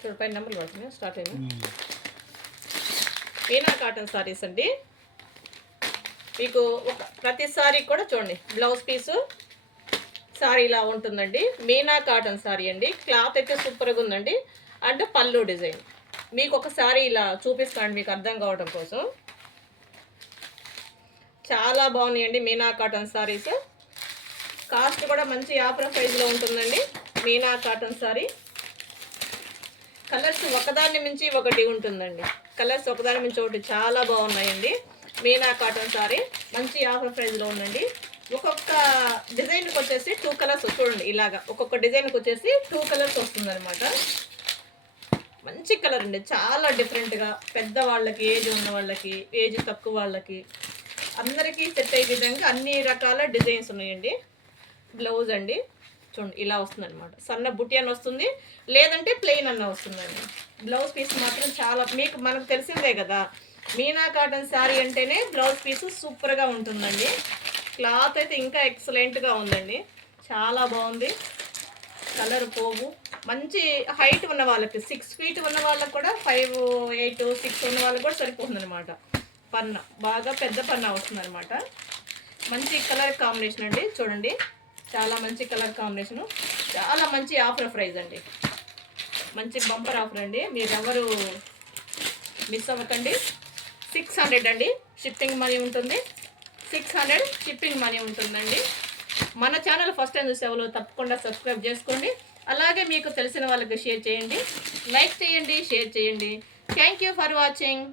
చూడు పైన నెంబర్లు పడుతున్నాయి. స్టార్ట్ అయింది. మీనా కాటన్ సారీస్ అండి. మీకు ఒక ప్రతి సారీ కూడా చూడండి, బ్లౌజ్ పీసు సారీ ఇలా ఉంటుందండి. మీనా కాటన్ సారీ అండి. క్లాత్ అయితే సూపర్గా ఉందండి. అండ్ పళ్ళు డిజైన్ మీకు ఒకసారి ఇలా చూపిస్తాను మీకు అర్థం కావడం కోసం. చాలా బాగున్నాయండి మీనా కాటన్ సారీస్. కాస్ట్ కూడా మంచి ఆఫర్ ప్రైస్లో ఉంటుందండి. మీనా కాటన్ సారీ కలర్స్ ఒకదాన్ని మించి ఒకటి ఉంటుందండి. కలర్స్ ఒకదాని మించి ఒకటి చాలా బాగున్నాయండి. మీనా కాటన్ సారీ మంచి ఆఫర్ ప్రైస్లో ఉందండి. ఒక్కొక్క డిజైన్కి వచ్చేసి 2 కలర్స్ చూడండి. ఇలాగా ఒక్కొక్క డిజైన్కి వచ్చేసి 2 కలర్స్ వస్తుందన్నమాట. మంచి కలర్ అండి, చాలా డిఫరెంట్గా పెద్దవాళ్ళకి, ఏజ్ ఉన్న వాళ్ళకి, ఏజ్ తక్కువ వాళ్ళకి అందరికీ సెట్ అయ్యే విధంగా అన్ని రకాల డిజైన్స్ ఉన్నాయండి. బ్లౌజ్ అండి చూడండి ఇలా వస్తుందన్నమాట. సన్న బుటియన్ వస్తుంది, లేదంటే ప్లెయిన్ అన్న వస్తుందండి. బ్లౌజ్ పీస్ మాత్రం చాలా మనకు తెలిసిందే కదా, మీనా కాటన్ శారీ అంటేనే బ్లౌజ్ పీస్ సూపర్గా ఉంటుందండి. క్లాత్ అయితే ఇంకా ఎక్సలెంట్గా ఉందండి, చాలా బాగుంది. కలర్ పోగు మంచి హైట్ ఉన్న వాళ్ళకి 6 ఫీట్ ఉన్న వాళ్ళకి కూడా 5, 8, 6 ఉన్న వాళ్ళకి కూడా సరిపోతుంది అనమాట. పన్న బాగా పెద్ద పన్న వస్తుంది అనమాట. మంచి కలర్ కాంబినేషన్ అండి చూడండి, చాలా మంచి కలర్ కాంబినేషను. చాలా మంచి ఆఫర్ ప్రైస్ అండి, మంచి బంపర్ ఆఫర్ అండి. మీరు ఎవరు మిస్ అవ్వకండి. 600 అండి షిప్పింగ్ మనీ ఉంటుంది. 600 షిప్పింగ్ మనీ ఉంటుందండి. మన ఛానల్ ఫస్ట్ టైం చూసే వాళ్ళు తప్పకుండా సబ్స్క్రైబ్ చేసుకోండి. అలాగే మీకు తెలిసిన వాళ్ళకి షేర్ చేయండి, లైక్ చేయండి, షేర్ చేయండి. Thank you for watching.